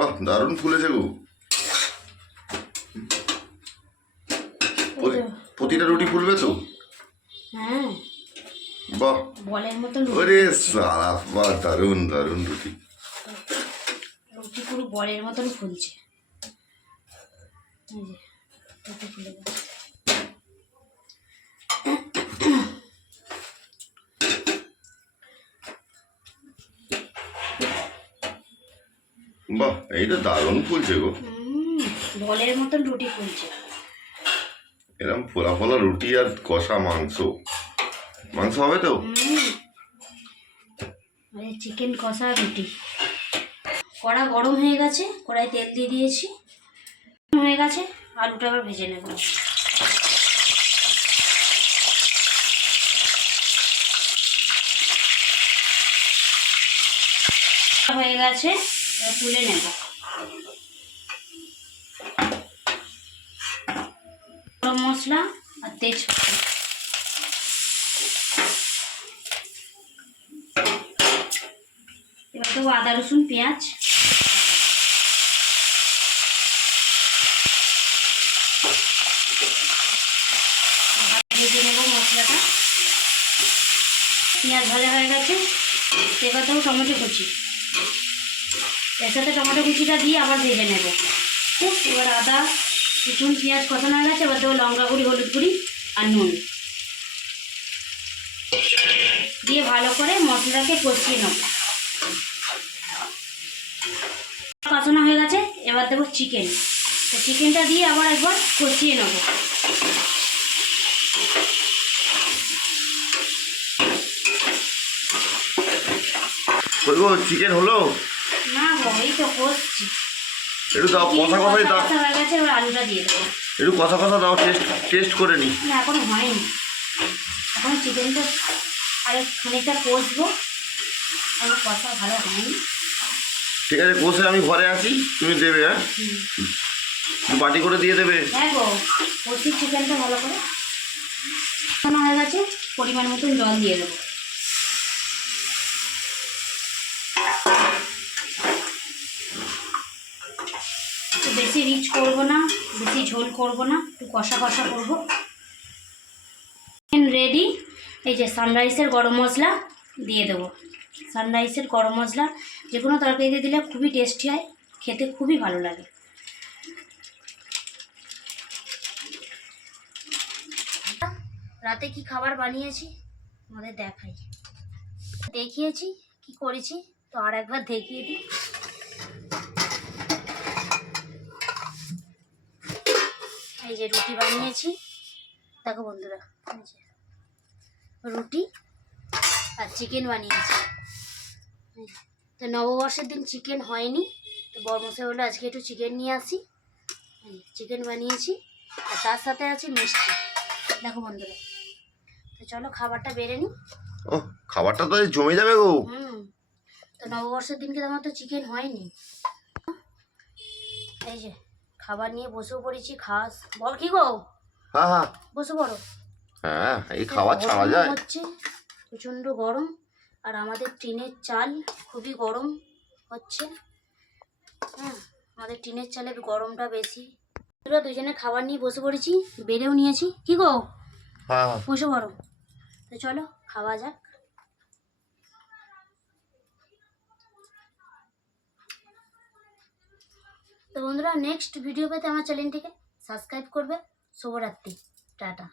বাহ, দারুণ ফুলেছে গো। প্রতিটা রুটি ফুলবে তো? হ্যাঁ, বাহ, বলের মতন ওরে সারা, বাহ, দারুণ দারুণ রুটি। রুটি পুরো বলের মতন ফুলছে। এই যে রুটি ফুলে গেছে। বাহ, এই তো দারুণ ফুলছে গো। বলের মতন রুটি ফুলছে। এরকম ফোলা ফোলা রুটি আর কষা মাংস, মাংস হবে তো? চিকেন কষা রুটি। কড়া গরম হয়ে গেছে, কড়াই তেল দিয়ে দিয়েছি, হয়ে গেছে। আলুটা আবার ভেজে নেব। হয়ে গেছে, এবার তুলে নেব। গরম মশলা আর তেজপাতা, এবার দেবো আদা রসুন পেঁয়াজ, ভেজে নেব মশলাটা। পেঁয়াজ ভাজা হয়ে গেছে, এবার দেবো টমেটো কুচি, এর সাথে টমেটো কুচিটা দিয়ে আবার ভেজে নেব। এবার আদা রসুন পেঁয়াজ কষানো হয়ে গেছে, এবার দেবো লঙ্কা গুঁড়ি, হলুদ গুঁড়ি আর নুন দিয়ে ভালো করে মশলাকে কষিয়ে নেব। কষানো হয়ে গেছে, এবার দেবো চিকেন। তো চিকেনটা দিয়ে আবার একবার কষিয়ে নেব। চিকেন হলো না গো, এই তো কষছি। একটু দাও, কষা কষাই দাও। হয়ে গেছে, এবার আলুটা দিয়ে দেবো। একটু কষা কষা দাও, টেস্ট করে নি। না, এখনো হয়নি, এখন চিকেনটা আরেক খানিকটা কষবো, এখন কষা ভালো হয়নি। ঠিক আছে, কষে আমি ঘরে আছি, তুমি দেবে। হ্যাঁ, বাটি করে দিয়ে দেবে। হ্যাঁ গো, কষি চিকেনটা ভালো করে। কষানো হয়ে গেছে, পরিমাণ মতন জল দিয়ে দেবো। বেশি রিচ করবো না, বেশি ঝোল করবো না, একটু কষা কষা করবো। রেডি। এই যে সানরাইসের গরম মশলা দিয়ে দেবো। সানরাইসের গরম মশলা যে কোনো তরকারিতে দিলে খুবই টেস্টি হয়, খেতে খুবই ভালো লাগে। রাতে কি খাবার বানিয়েছি আমাদের দেখাই, দেখিয়েছি কি করেছি, তো আর একবার দেখিয়ে দিই। এই যে রুটি বানিয়েছি, দেখো বন্ধুরা, এই যে রুটি আর চিকেন বানিয়েছি। তো নববর্ষের দিন চিকেন হয়নি, তো বরমশাই হলো আজকে একটু চিকেন নিয়ে আসি। চিকেন বানিয়েছি আর তার সাথে আছে মিষ্টি। দেখো বন্ধুরা, তো চলো খাবারটা বেড়ে নিই। ও, খাবারটা তো জমে যাবে গো। তো নববর্ষের দিনকে তো আমার তো চিকেন হয়নি। এই যে খাবার নিয়ে বসেও পড়েছি। খাস বল কি গো? হ্যাঁ হ্যাঁ, বসে পড়ো। হ্যাঁ, এই খাবার ছাড়া যায়? হচ্ছে প্রচণ্ড গরম, আর আমাদের টিনের চাল খুবই গরম হচ্ছে। হ্যাঁ, আমাদের টিনের চালের গরমটা বেশি। দুজনে খাবার নিয়ে বসে পড়েছি, বেড়েও নিয়েছি। কি গো? হ্যাঁ, বসে পড়ো। তো চলো খাওয়া যাক। তো বন্ধুরা, নেক্সট ভিডিও পেতে আমার চ্যানেলটিকে সাবস্ক্রাইব করবে। শুভরাত্রি, টাটা।